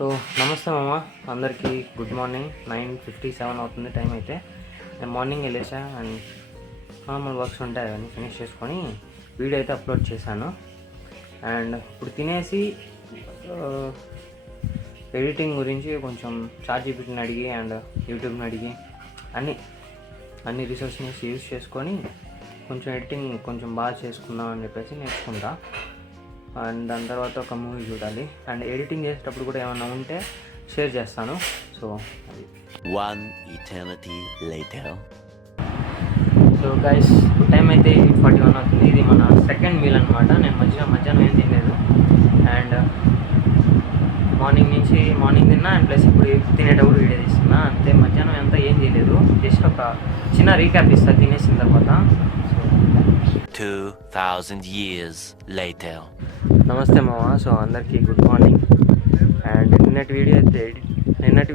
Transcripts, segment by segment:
So నమస్తే మామ, అందరికీ గుడ్ మార్నింగ్. 9:57 అవుతుంది టైం. అయితే నేను మార్నింగ్ వెళ్ళేసా అండ్ నార్మల్ వర్క్స్ ఉంటాయి అవన్నీ ఫినిష్ చేసుకొని వీడియో అయితే అప్లోడ్ చేశాను. అండ్ ఇప్పుడు తినేసి ఎడిటింగ్ గురించి కొంచెం చాట్‌జీపీటీని అడిగి అండ్ యూట్యూబ్ని అడిగి అన్ని రిసోర్స్ని యూజ్ చేసుకొని కొంచెం ఎడిటింగ్ కొంచెం బాగా చేసుకుందాం అని చెప్పేసి నేర్చుకుంటా. అండ్ దాని తర్వాత ఒక మూవీ చూడాలి. అండ్ ఎడిటింగ్ చేసేటప్పుడు కూడా ఏమన్నా ఉంటే షేర్ చేస్తాను. సో అది One eternity later. So guys, time అయితే 8:41 అవుతుంది. ఇది మన సెకండ్ మీల్ అనమాట. నేను మధ్యాహ్నం ఏం తినలేదు. అండ్ మార్నింగ్ తిన్నా అండ్ ప్లస్ ఇప్పుడు తినేటప్పుడు వీడియో తీస్తున్నా అంతే. మధ్యాహ్నం అంతా ఏం చేయలేదు. జస్ట్ ఒక చిన్న రీక్యాప్ ఇస్తా తినేసిన తర్వాత. 2000 years later. నమస్తే మామ. సో అందరికీ గుడ్ మార్నింగ్. అండ్ నిన్నటి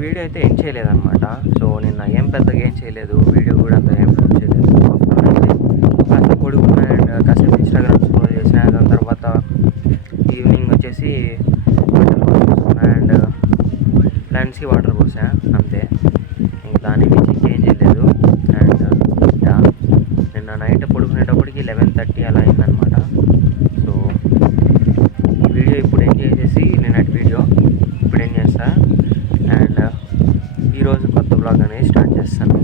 వీడియో అయితే ఏం చేయలేదన్నమాట. సో నిన్న ఏం పెద్దగా ఏం చేయలేదు. వీడియో కూడా అంత ఏం షూట్ చేయలేదు. కాస్త పడుకున్నా అండ్ కాసేపు ఇన్స్టాగ్రామ్ స్క్రోల్ చేసిన. దాని తర్వాత ఈవినింగ్ వచ్చేసి వాటర్ పోసుకున్నా అండ్ ప్లాంట్స్కి వాటర్ పోసా అంతే. ఇంక దాని మించి ఇంకేం చేయలేదు. అండ్ నిన్న నైట్ పడుకునేటప్పటికి 11:30 అలా అయిందనమాట. సో ఈ వీడియో ఇప్పుడు ఏం చేసేసి నిన్నటి వీడియో ఇప్పుడు ఏం చేస్తా అండ్ ఈరోజు కొత్త బ్లాగ్ అనేది స్టార్ట్ చేస్తాను.